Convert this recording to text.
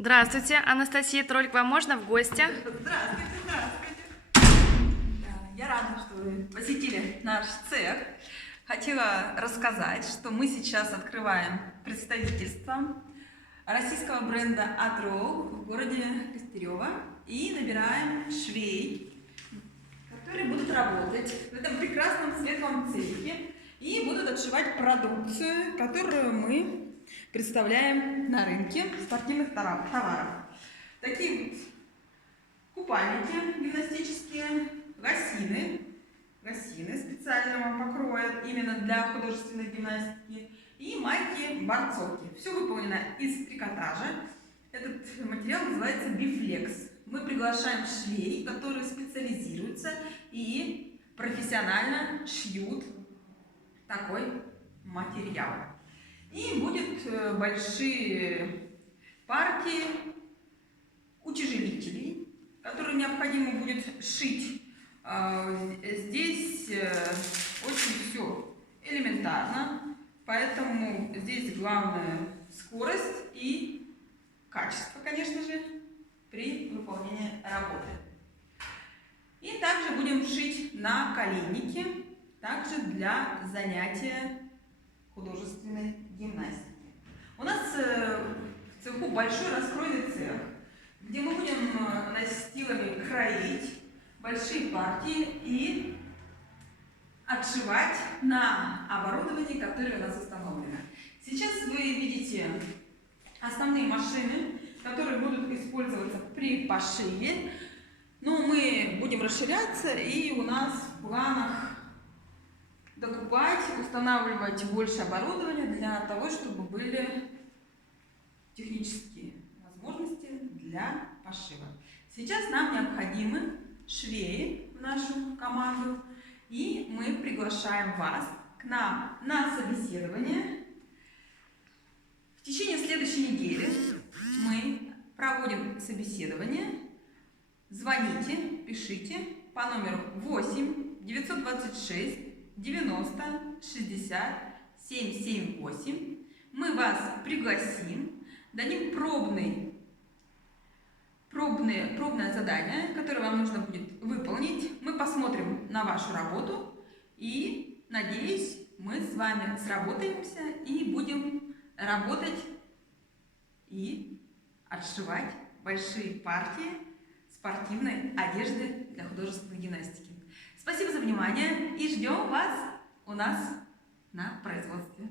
Здравствуйте, Анастасия Троль, к вам можно в гости? Здравствуйте, здравствуйте. Я рада, что вы посетили наш цех. Хотела рассказать, что мы сейчас открываем представительство российского бренда Atrow в городе Костерево и набираем швей, которые будут работать в этом прекрасном светлом цехе и будут отшивать продукцию, которую мы представляем на рынке спортивных товаров. Такие вот купальники гимнастические, лосины специального покроя именно для художественной гимнастики и майки-борцовки. Все выполнено из трикотажа. Этот материал называется бифлекс. Мы приглашаем швей, которые специализируются и профессионально шьют такой материал. И будет большие партии утяжелителей, которые необходимо будет шить. Здесь очень все элементарно, поэтому здесь главное скорость и качество, конечно же, при выполнении работы. И также будем шить на наколенники, также для занятия художественной гимнастики. У нас в цеху большой раскройный цех, где мы будем настилами кроить большие партии и отшивать на оборудовании, которое у нас установлено. Сейчас вы видите основные машины, которые будут использоваться при пошиве, но мы будем расширяться, и у нас в планах докупать, устанавливать больше оборудования для того, чтобы были технические возможности для пошива. Сейчас нам необходимы швеи в нашу команду, и мы приглашаем вас к нам на собеседование. В течение следующей недели мы проводим собеседование. Звоните, пишите по номеру 8 926 90 60 778. Мы вас пригласим, дадим пробное задание, которое вам нужно будет выполнить. Мы посмотрим на вашу работу и, надеюсь, мы с вами сработаемся и будем работать и отшивать большие партии спортивной одежды для художественной гимнастики. Спасибо за внимание и ждем вас у нас на производстве.